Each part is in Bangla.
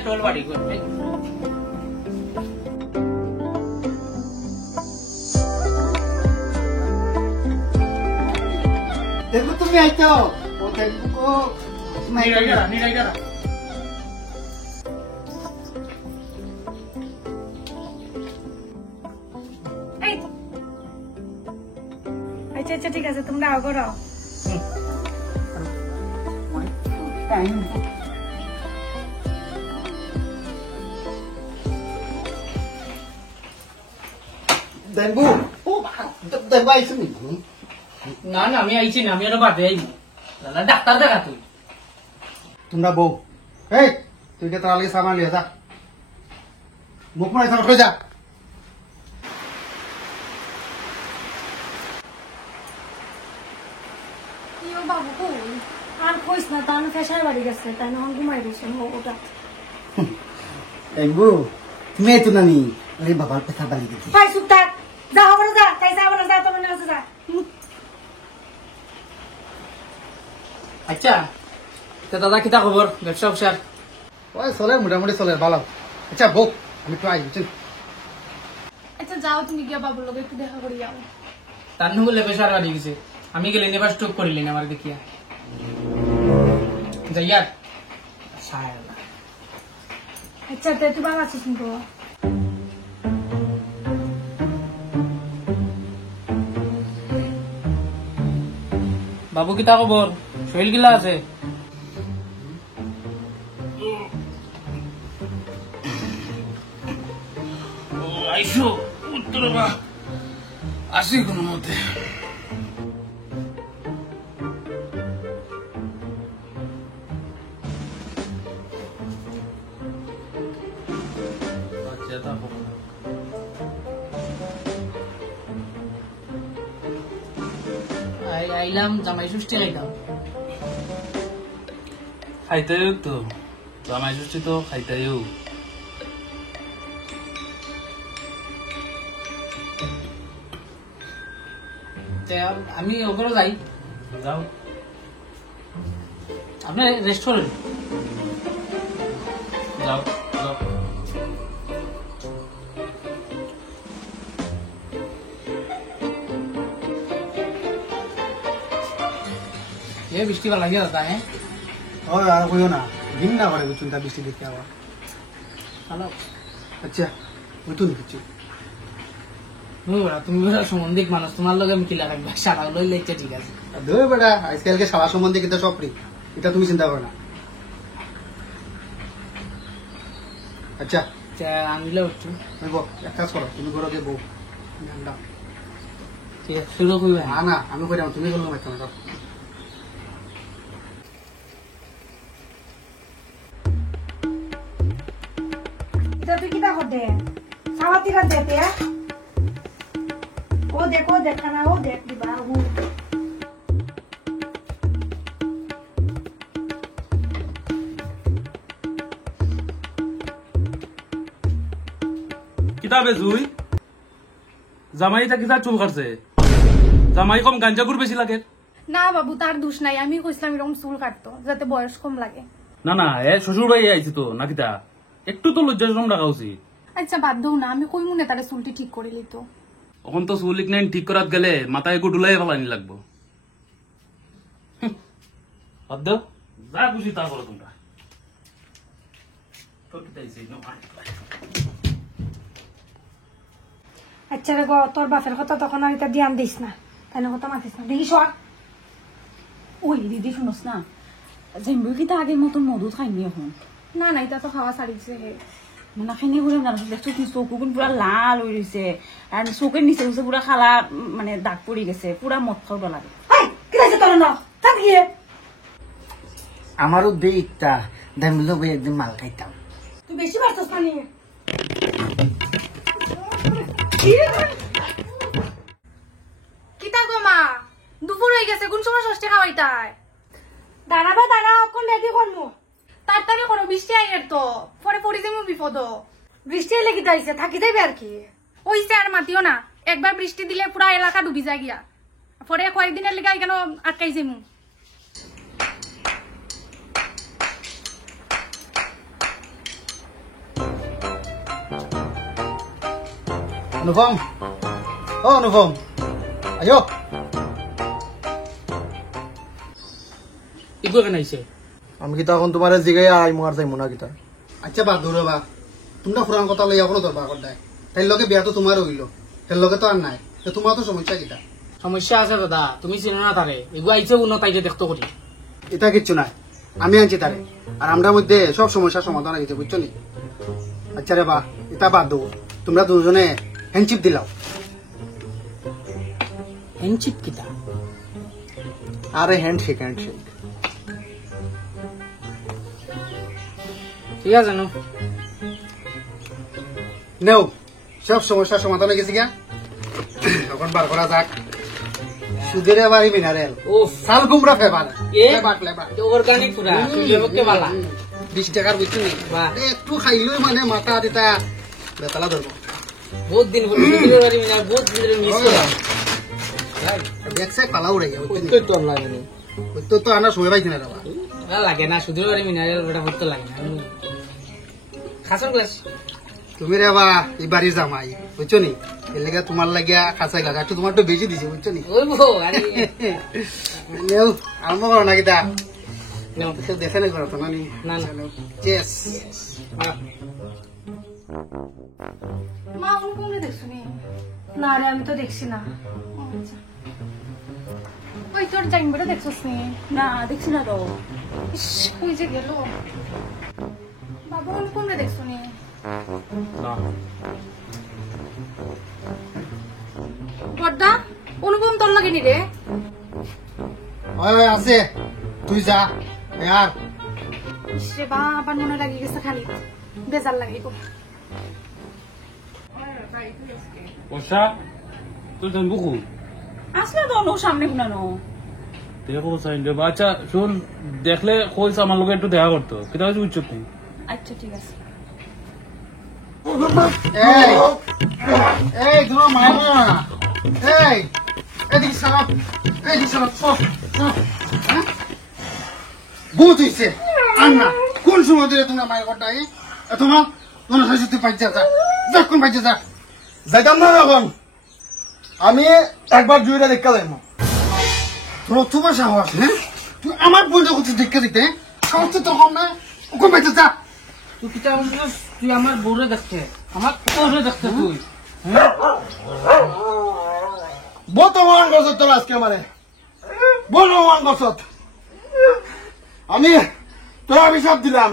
চল বাড়ি করতে দেখো তুমি আইতো ও দেখো নিরাইটারা আচ্ছা আচ্ছা ঠিক আছে তোমরা আগো রাও দেখবো ও দেখবো আইছো নি না না আমি আইছি না আমি আরো বাদে আইনি ডাক্তার দেখা তুই তোমরা বউ এই তুই কে তাহলে সামান লিয়ে যা মুখ মানে থাকা যা বাবু কই আর কইস না তার ফেসার বাড়ি গেছে তাই না ঘুমাই রয়েছে ওটা দেখবো তুমি আইতো না নি আরে বাবার পেথা বালি দিতে ভাই চুপ থাক যা হবে না যা তাই যাবো না যা তোমার না যা আচ্ছা তো দাদা কিতা খবর ব্যবসা ব্যবসার ওই চলে মোটামুটি চলে ভালো আচ্ছা বউ আমি তো আই বুঝছেন আচ্ছা যাও তুমি গিয়া বাবুর লগে একটু দেখা করি যাও তার নুগুলে প্রেশার বাড়ি গেছে আমি গেলে নেবার স্ট্রোক করিলেন আমার দেখিয়া যাইয়ার আচ্ছা তো তুই ভালো আছিস কিন্তু বাবু কিতা খবর শরীর গিলা আছে আইসো উত্তর বা আসি কোনো মতে আইলাম জামাই ষষ্ঠী আইলাম খাইতে তো জামাই ষষ্ঠী তো খাইতেও আমি ওখানে যাই যাও আপনি রেস্ট করেন যাও যাও বৃষ্টি ভালো লাগিয়ে দাদা হ্যাঁ ও আর কইও না দিন না করে বুঝুন তা বৃষ্টি দেখতে আবার ভালো আচ্ছা বুঝুন কিছু তুমি সম্বন্ধিক মানুষ তোমার লগে আমি কিলা রাখবা সারা লইলে ইচ্ছা ঠিক আছে ধরে বেটা আজকালকে সারা সম্বন্ধে কিন্তু সব ফ্রি এটা তুমি চিন্তা করো না আচ্ছা আনলে উঠছো তুমি বউ এক কাজ করো তুমি ঘরে গিয়ে বউ ঠান্ডা ঠিক আছে শুরু করবে না না আমি করে তুমি করলাম একটা এটা তুই কিটা করতে সাবাতিরা দেতে ও দেখো দেখা না ও দেখ দিবা ও কিতাবে জুই জামাইটা কিতা চুল কাটছে জামাই কম গাঞ্জাগুর বেশি লাগে না বাবু তার দোষ নাই আমি কইছিলাম এরকম চুল কাটতো যাতে বয়স কম লাগে না না এ শ্বশুর বাড়ি আইছি তো না কিতা একটু তো লজ্জা শরম রাখা উচিত আচ্ছা বাদ দাও না আমি কই মনে তারে চুলটি ঠিক করে লিতো এখন তো চুল ইকনাইন ঠিক করাত গেলে মাথায় একটু ডুলাই ফেলানি লাগবো বাদ দাও যা খুশি তা করো তোমরা তোর কিতা হইছে আচ্ছা রে গো তোর বাপের কথা তখন আর এটা ধ্যান দিস না তাই না কথা মাতিস না দেখি সর ওই দিদি শুনোস না জেম্বুর কি তা আগের মতন মধু খাইনি এখন না না এটা তো খাওয়া ছাড়িছে হে মানে খাইনি করে না দেখছো কি চকুগুন পুরা লাল হয়ে রয়েছে আর চোখের নিচে নিচে পুরা খালা মানে দাগ পড়ে গেছে পুরা মদ খাওয়া লাগে কি আছে তোর না থাক গিয়ে আমারও দিকটা দামিলো বই একদিন মাল খাইতাম তুই বেশি বাড়ছস না নিয়ে কিতা গো মা দুপুর হয়ে গেছে কোন সময় ষষ্ঠী খাওয়াইতাই দাঁড়াবে দাঁড়া অক্ষণ রেডি করমু তাড়াতাড়ি করো বৃষ্টি আইয়ের তো পরে পড়ে যাবো বিপদ বৃষ্টি এলে কি দাইছে থাকি যাইবে আর কি ওইছে আর মাতিও না একবার বৃষ্টি দিলে পুরা এলাকা ডুবি যায় গিয়া পরে কয়েকদিনের লেগে কেন আটকাই যাইমু অনুপম ও অনুপম আয়ো ইগো কেন আইছে আমি কি তখন তোমার জিগাই আই মার যাই মনা কিতা আচ্ছা বাদ দূর বা তোমরা পুরান কথা লইয়া কোনো দরবার করদায় তাই লগে বিয়া তো তোমার হইল তার লগে তো আর নাই তো তোমার তো সমস্যা কিটা সমস্যা আছে দাদা তুমি চিনো না তারে এগো আইছে উন্ন তাইকে দেখতে করি এটা কিচ্ছু নাই আমি আনছি তারে আর আমরা মধ্যে সব সমস্যার সমাধান হয়েছে বুঝছো নি আচ্ছা রে বা এটা বাদ দেবো তোমরা দুজনে হ্যান্ডশিপ দিলাও হ্যান্ডশিপ কিটা আরে হ্যান্ডশেক হ্যান্ডশেক ঠিক আছে নো নেও সব সমস্যার সমাধান হয়ে গেছে গিয়া এখন বার করা যাক সুদের বাড়ি মিনারেল ও সাল কুমড়া ফেবার এ ফ্লেভার অর্গানিক পুরা সুযোগকে বালা 20 টাকার বুঝছো নি বাহ। একটু খাইলেই মানে মাথা দিতা বেতালা ধরবো বহুত দিন হলো সুদের বাড়ি মিনা বহুত দিন মিস করা দেখছে পালা উড়ে যাবে তো তো লাগে না তো আনা সময় পাইছি না বাবা লাগে না সুদের বাড়ি মিনারেল বেটা হতে লাগে না খাসন গ্লাস তুমি রে বা এই বাড়ির জামাই বুঝছো নি এর লেগে তোমার লাগিয়া খাঁচাই লাগা একটু তোমার তো বেশি দিছে বুঝছো নি ওই বো আরে নেও আরম্ভ করো না কিতা নাও কেউ দেখে না করো তো না নি না, না। চেস মা অনুপমরে দেখছো নি না রে আমি তো দেখছি না ও আচ্ছা। ওই তোর জাইনবারে দেখছোস নি না দেখছি না তো ইস, কই যে গেল বাবা অনুপমরে দেখছো নি না বড়দা অনুপম তোর লাগে নি রে ওই আছে তুই যা আর ইসরে বা আবার মনে লাগি গেছে খালি বেজার লাগে গো বর্ষা তুই জানবো খুব আসলে তো অন্য সামনে গুনানো দেখো সাইন দেবো আচ্ছা শুন দেখলে কইস আমার লোকে একটু দেখা করতো কেটা হচ্ছে উচ্চত নেই আচ্ছা ঠিক আছে এই এই তোমার মারবো না এই এদিকে সালাপ এদিকে সালাপ বহুত হয়েছে আর না কোন সময় ধরে তোমরা মায়ের ঘরটা তোমার তোমার সরস্বতী পাইছে যা যখন পাইছে যা যাইতাম না এখন আমি একবার জুইটা দেখা যাইমু তোর তোমার সাহস হ্যাঁ তুই আমার বইটা করছিস দেখে দিতে সাহস তো তোর কম না ওখান পাইছে যা তুই কিটা বলছিস তুই আমার বউরে দেখতে আমার কোরে দেখতে তুই বর্তমান গছত তোর আজকে মানে বর্তমান গছত আমি তোর অভিশাপ দিলাম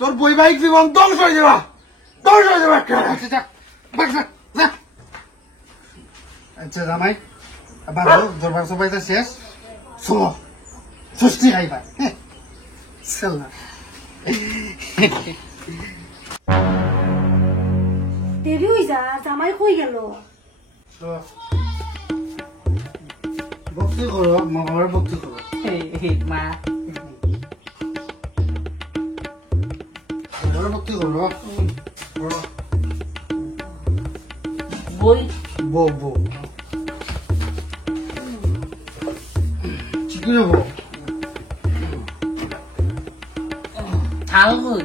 তোর বৈবাহিক জীবন ধ্বংস হয়ে যাবা ধ্বংস হয়ে যাবা আচ্ছা যা বাক যা যা আচ্ছা জামাই আবার দরবার সবাইতে শেষ শোনো ষষ্ঠী খাইবা হ্যাঁ চল না দেরি হই যা জামাই কই গেল ভক্তি করো মঙ্গলের ভক্তি করো মা মঙ্গলের ভক্তি করো করো। বই বউ বউ চিকি বউ থাল বই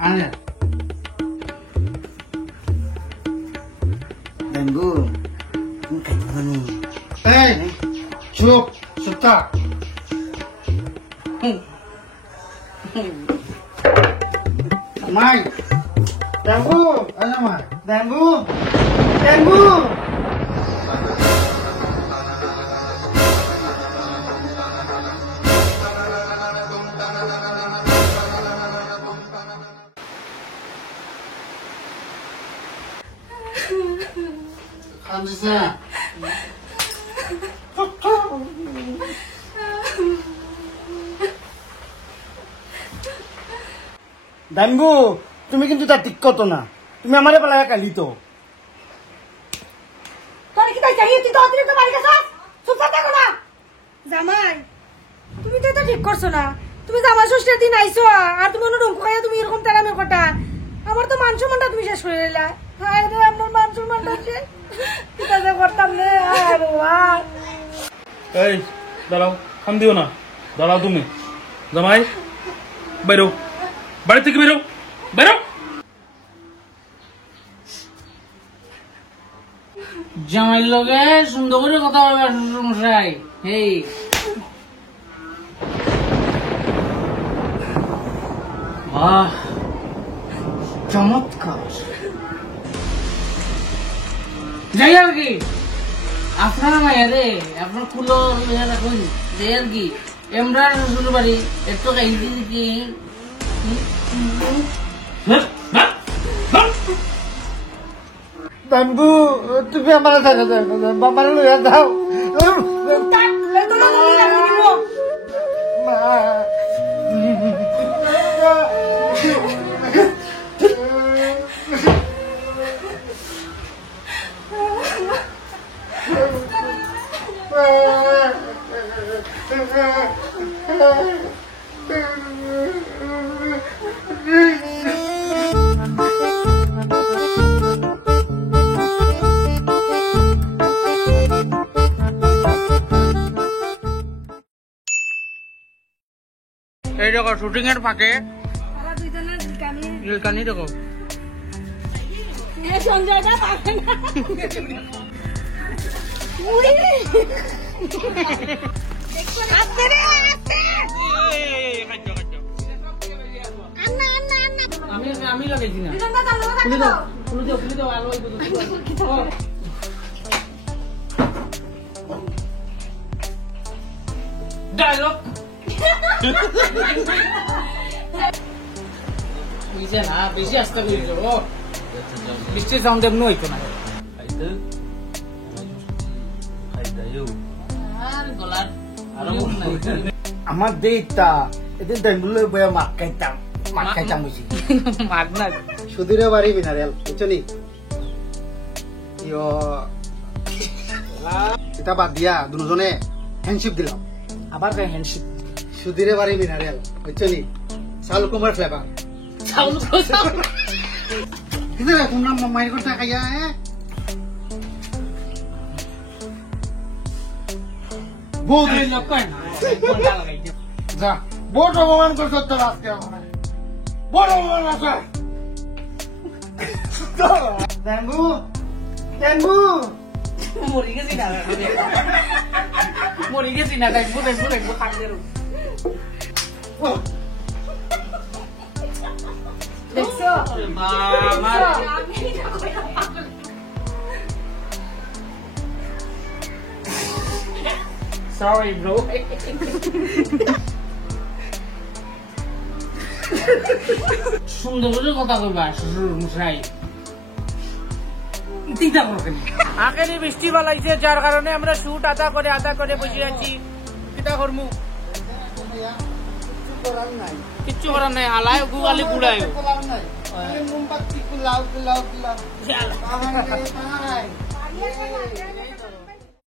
আনে ডেঙ্গু তুমি খাইতে নি এই চুপ চুপ থাক মাই ডেঙ্গু আরে মাই ডেঙ্গু ডেঙ্গু খামছে ডানবু তুমি কিন্তু তা ঠিক কত না তুমি আমারে বেলা কালি তো তোর কি তাই চাই তুই তো অতিরিক্ত মারি গেছ চুপ থাকো না জামাই তুমি তো এটা ঠিক করছো না তুমি জামাই ষষ্ঠীর দিন আইছো আর তুমি অন্য রঙ্কু খাইয়া তুমি এরকম টাকামের কথা আমার তো মান সম্মানটা তুমি শেষ করে দিলা হায় রে আমার মান সম্মানটা শেষ এটা যে করতাম রে আর আর এই দাঁড়াও খাম দিও না দাঁড়াও তুমি জামাই বেরো বাড়ি থেকে বেরো বেরো জামাইর লগে সুন্দর করে কথা বলবা শ্বশুর মশাই। এই বাহ, চমৎকার। যাই আর কি, আপনারা মাইয়া রে, আপনার কুলো রাখুন যাই আর কি। এমরা শ্বশুর বাড়ি একটু খাইছি কি বাম্বু তুমি আমার থাকে বাবার লইয়া দাও এই দেখো শুটিং এর ফাঁকে নীলকানি দেখো। সঞ্জয়টা পাবে না। আমি লাগাইছি না। খুলে দাও খুলে দাও খুলে দাও, আলো ডায়লগ বুঝছে না, বেশি আস্তে করে দিও। বৃষ্টির সাউন্ড এমনি হইতো না। আর গলার আরো আমার দেইতা এদিন বেঙ্গুলো বয়ে মাছ খাইতাম বুঝি মাগ না সুধীরে বাড়ি মিনারেল বুঝছো নি এটা বাদ দিয়া দুজনে হ্যান্ডশিপ দিলাম। আবার হ্যান্ডশিপ। সুধীরে বাড়ি মিনারেল বুঝছো নি চাউল কুমার ফ্লেভার চাউল কিন্তু তোমরা মায়ের কথা খাইয়া বহুত লোক কয় না লাগাইছে। যা বড় অপমান করছ তোর আজকে আমার বড় অপমান আছে ডেঙ্গু ডেঙ্গু মরি গেছি না, মরি গেছি না। দেখবো দেখবো দেখবো খাটে দেখছো সরি ব্রো। সুন্দর করে কথা কইবা শ্বশুর মশাই। আখেরি বৃষ্টি বালাইছে, যার কারণে আমরা শুট আদা করে বসে আছি। কিতা করমু, কিচ্ছু করার নাই। হালায় গুগালি গুড়ায় মোমবাতি কুলাও কুলাও কুলাও